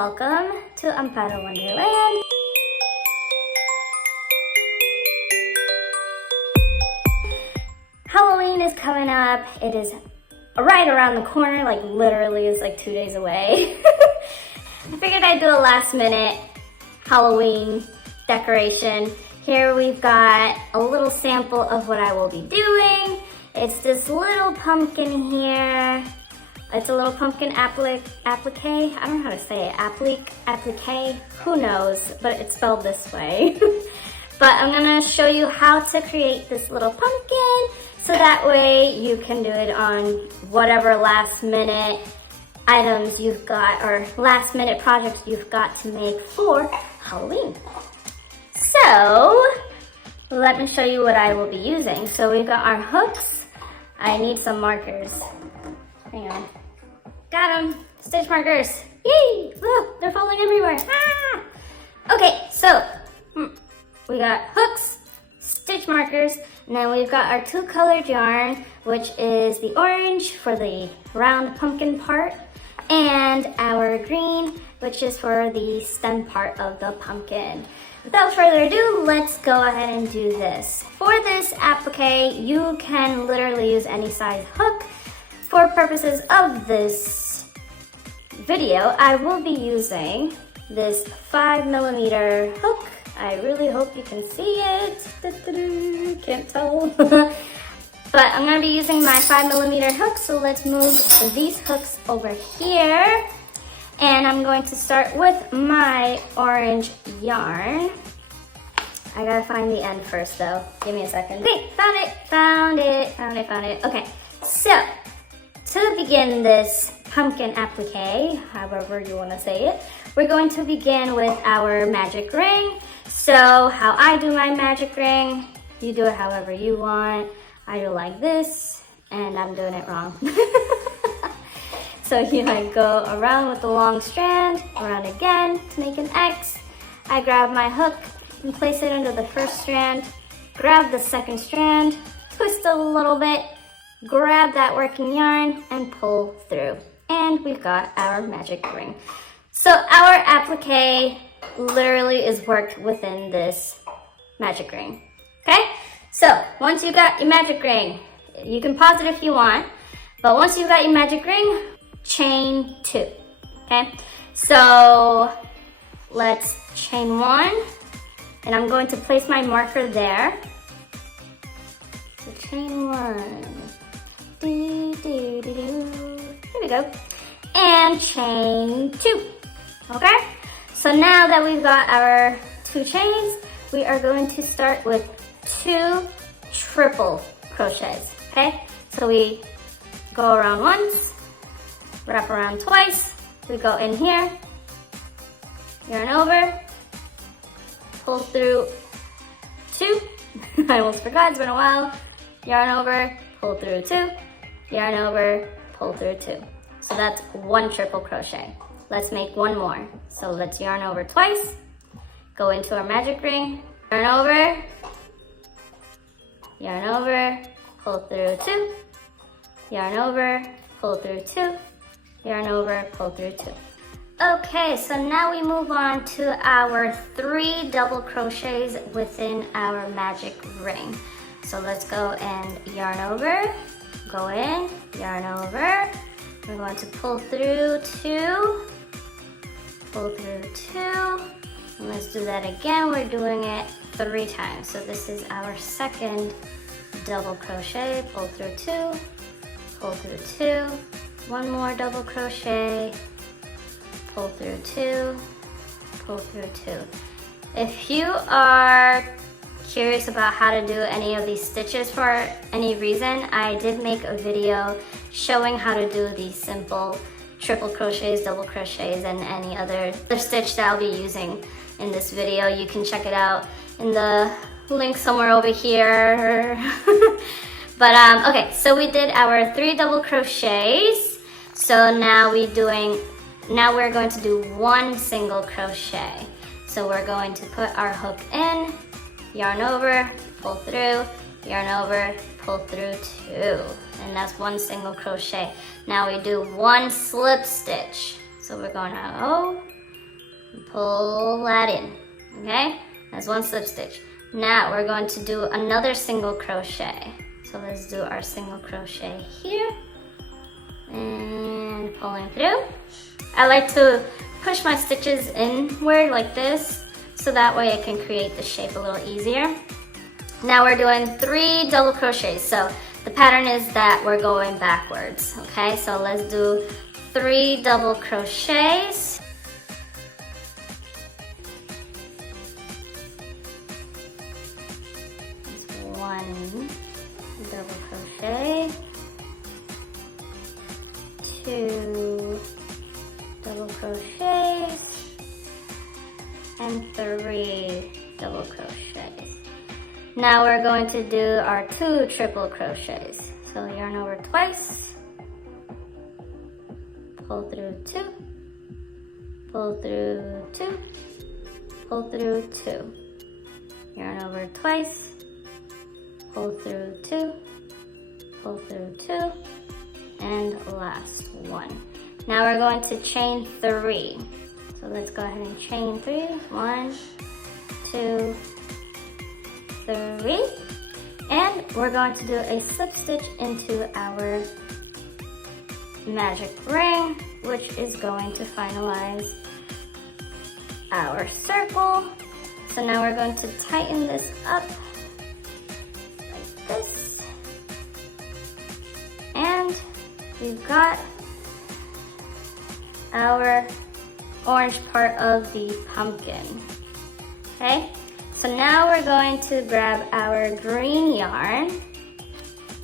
welcome to Amparo Wonderland. Halloween is coming up. It is right around the corner, like literally it's like 2 days away. I figured I'd do a last minute Halloween decoration. Here we've got a little sample of what I will be doing. It's this little pumpkin here. It's a little pumpkin appliqué. I don't know how to say it. Appliqué. Who knows? But it's spelled this way. But I'm gonna show you how to create this little pumpkin, so that way you can do it on whatever last minute items you've got or last minute projects you've got to make for Halloween. So let me show you what I will be using. So we've got our hooks. I need some markers. Hang on. Got them. Stitch markers. Yay! Look, they're falling everywhere. Ah! Okay, so we got hooks, stitch markers, and then we've got our 2-colored yarn, which is the orange for the round pumpkin part, and our green, which is for the stem part of the pumpkin. Without further ado, let's go ahead and do this. For this applique, you can literally use any size hook. For purposes of this video, I will be using this 5mm hook. I really hope you can see it. Can't tell. But I'm going to be using my 5mm hook, so let's move these hooks over here. And I'm going to start with my orange yarn. I gotta find the end first though. Give me a second. Okay, found it. Okay, so to begin this pumpkin applique, however you want to say it, we're going to begin with our magic ring. So how I do my magic ring, you do it however you want. I do like this, and I'm doing it wrong. So you like go around with the long strand, around again to make an X. I grab my hook and place it under the first strand, grab the second strand, twist it a little bit, grab that working yarn and pull through. And we've got our magic ring. So our applique literally is worked within this magic ring. Okay? So once you got your magic ring, you can pause it if you want, but once you've got your magic ring, chain 2. Okay? So let's chain 1, and I'm going to place my marker there. So chain 1. Here we go. And chain 2. Okay? So now that we've got our 2 chains, we are going to start with 2 triple crochets. Okay? So we go around once, wrap around twice, we go in here, yarn over, pull through 2. I almost forgot, it's been a while. Yarn over, pull through 2, yarn over, pull through 2. So that's 1 triple crochet. Let's make 1 more. So let's yarn over twice, go into our magic ring, yarn over, pull through 2, yarn over, pull through 2, yarn over, pull through 2. Okay, so now we move on to our 3 double crochets within our magic ring. So let's go and yarn over, go in, yarn over. We're going to pull through 2, pull through 2, and let's do that again. We're doing it 3 times. So this is our second double crochet, pull through 2, pull through 2, 1 more double crochet, pull through 2, pull through 2. If you are curious about how to do any of these stitches for any reason, I did make a video showing how to do these simple triple crochets, double crochets, and any other stitch that I'll be using in this video. You can check it out in the link somewhere over here. But okay, so we did our 3 double crochets. So now we're going to do 1 single crochet. So we're going to put our hook in, yarn over, pull through, yarn over, pull through 2, and that's 1 single crochet. Now we do 1 slip stitch. So we're going to Pull that in, okay? That's one slip stitch. Now we're going to do another single crochet. So let's do our single crochet here. And pulling through. I like to push my stitches inward like this, so that way I can create the shape a little easier. Now we're doing 3 double crochets. So the pattern is that we're going backwards, okay? So let's do 3 double crochets. One double crochet, 2 double crochets, and 3 double crochets. Now we're going to do our 2 triple crochets. So yarn over twice, pull through 2, pull through 2, pull through 2, yarn over twice, pull through 2, pull through 2, and last one. Now we're going to chain 3. So let's go ahead and chain 3. 1, 2, 3. And we're going to do a slip stitch into our magic ring, which is going to finalize our circle. So now we're going to tighten this up like this. And we've got our orange part of the pumpkin. Okay, so now we're going to grab our green yarn.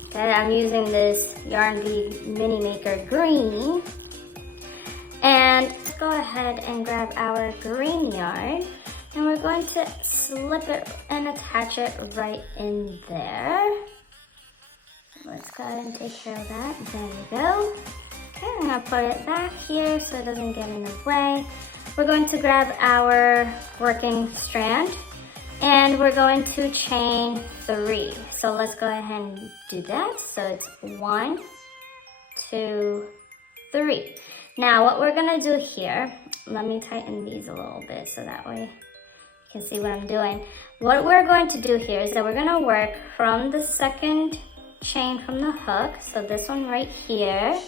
Okay, I'm using this Yarn Bee Mini Maker Green. And let's go ahead and grab our green yarn. And we're going to slip it and attach it right in there. So let's go ahead and take care of that. There we go. Okay, I'm gonna put it back here so it doesn't get in the way. We're going to grab our working strand and we're going to chain 3. So let's go ahead and do that. So it's 1, 2, 3. Now what we're gonna do here, let me tighten these a little bit so that way you can see what I'm doing. What we're going to do here is that we're gonna work from the second chain from the hook. So this one right here.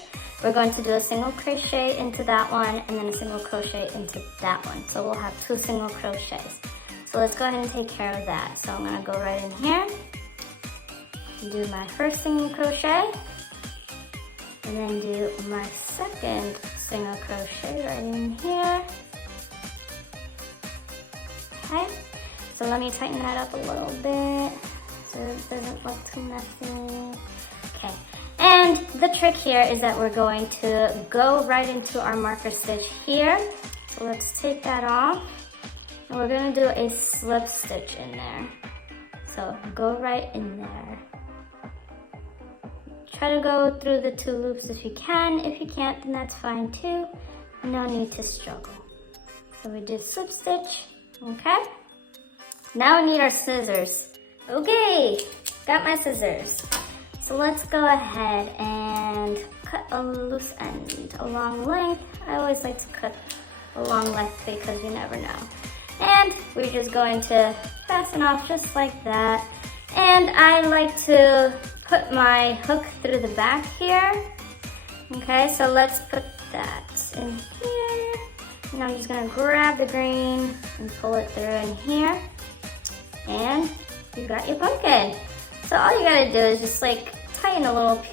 We're going to do a single crochet into that one and then a single crochet into that one. So we'll have 2 single crochets. So let's go ahead and take care of that. So I'm gonna go right in here, do my first single crochet, and then do my second single crochet right in here. Okay, so let me tighten that up a little bit so it doesn't look too messy. Okay. And the trick here is that we're going to go right into our marker stitch here. So let's take that off. And we're gonna do a slip stitch in there. So go right in there. Try to go through the 2 loops if you can. If you can't, then that's fine too. No need to struggle. So we do slip stitch, okay? Now we need our scissors. Okay, got my scissors. So let's go ahead and cut a loose end, a long length. I always like to cut a long length because you never know. And we're just going to fasten off just like that. And I like to put my hook through the back here. Okay, so let's put that in here. And I'm just gonna grab the green and pull it through in here. And you got your pumpkin. So all you gotta do is just like tighten a little,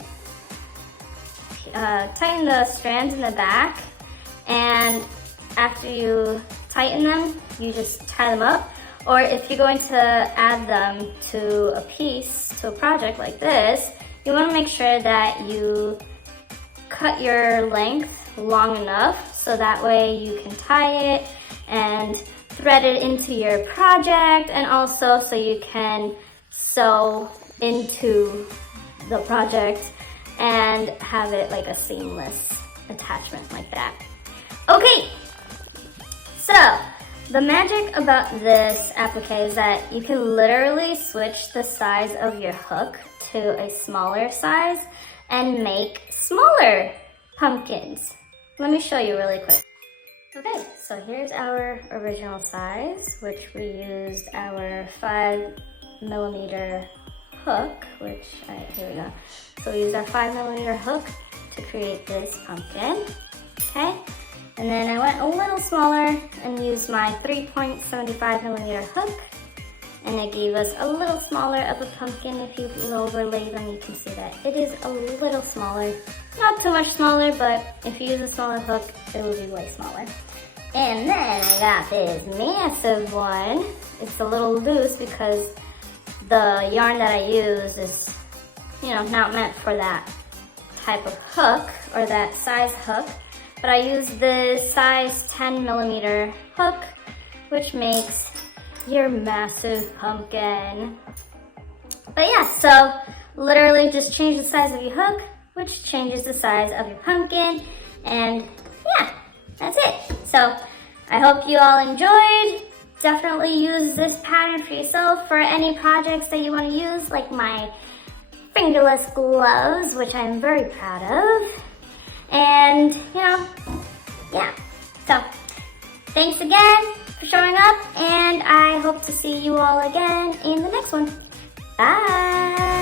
tighten the strands in the back, and after you tighten them, you just tie them up. Or if you're going to add them to a piece, to a project like this, you wanna make sure that you cut your length long enough so that way you can tie it and thread it into your project, and also so you can sew into the project and have it like a seamless attachment like that. Okay, so the magic about this applique is that you can literally switch the size of your hook to a smaller size and make smaller pumpkins. Let me show you really quick. Okay, So here's our original size, which we used our 5mm hook, here we go. So we used our 5mm hook to create this pumpkin, okay? And then I went a little smaller and used my 3.75mm hook, and it gave us a little smaller of a pumpkin. If you overlay them, you can see that it is a little smaller. Not too much smaller, but if you use a smaller hook, it will be way smaller. And then I got this massive one. It's a little loose because the yarn that I use is, not meant for that type of hook or that size hook. But I use the size 10mm hook, which makes your massive pumpkin. But yeah, so literally just change the size of your hook, which changes the size of your pumpkin, and yeah, that's it. So I hope you all enjoyed. Definitely use this pattern for yourself for any projects that you want to use, like my fingerless gloves, which I'm very proud of. And, yeah. So, thanks again for showing up, and I hope to see you all again in the next one. Bye!